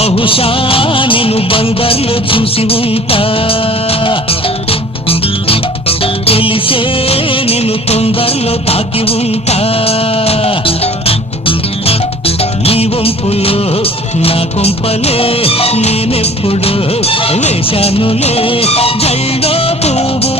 బహుశా నిన్ను బందర్లో చూసి ఉంటా, తెలిసే నిన్ను తొందరలో తాకి ఉంటా. నీ వంపులో నా కొంపలే నేనెప్పుడు వేశానులే, జల్లో పువ్వు